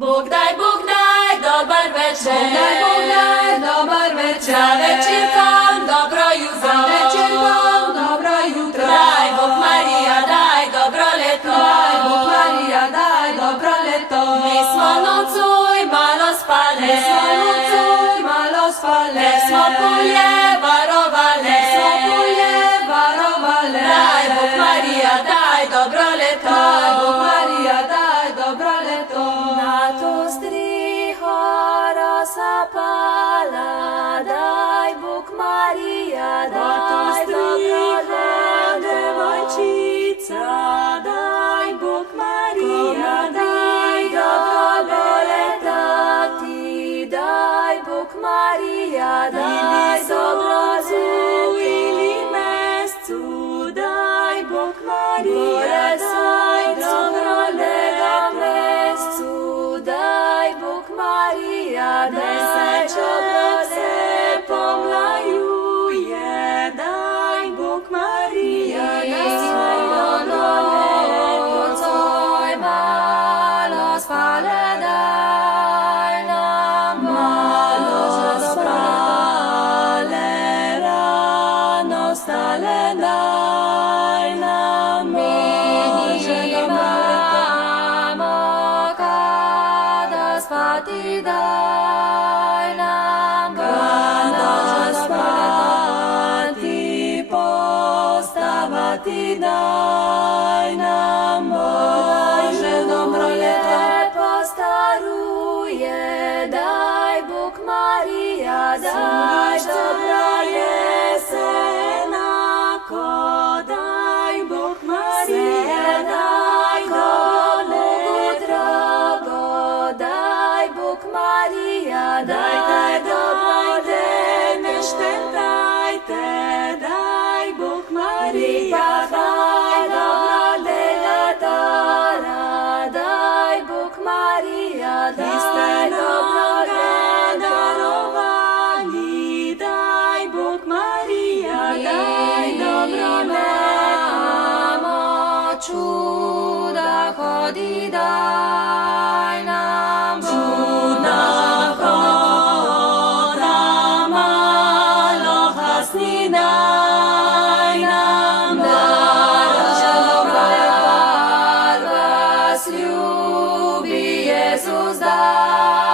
Bóg daj, dobar večer. Bóg daj, dobar večer. Za večerkom dobro jutro. Za večerkom dobro jutro. Daj Bóg Marija, daj dobro leto. Daj Bóg Marija, daj dobro leto. Mi smo nocuj malo spale. Mi smo nocuj malo spale. Ker smo polje varovale. Ker smo polje varovale. Daj Bóg Marija, daj dobro leto. Daj Bóg Marija, daj dobro leto. Na to striho rozsapala. Daj Bóg Marija, daj dobro leto. Devojčica, daj Bóg Marija, daj dobro leto. Ti daj Bóg Marija, daj dobro leto. Ili mescu, daj Bóg Marija, daj dobro mescu, daj Bóg Marija, daj dobro leto. Pomlajuje, daj Bóg Marija, daj dobro leto. Malo spale, daj nam Malo spale, rano stale, daj nam Bože dobro leto. imamo kada spati, daj nam Kada spati, postavati, daj nam Bože dobro leto. postaruje, daj Bóg Marija, daj dobro jesenako, daj Bóg Marija, daj Bogu dobro drogo, daj Bóg Marija, daj dajte, ne štentajte, daj Bóg Marija, daj dobro legatara, daj Bóg Marija, daj dobro darovali, daj Bóg Marija, daj dobro imamo čuda hodi, daj nam Čudna hoda, malo hasni, daj nam Bože dobro leto. vas ljubi Jezus, daj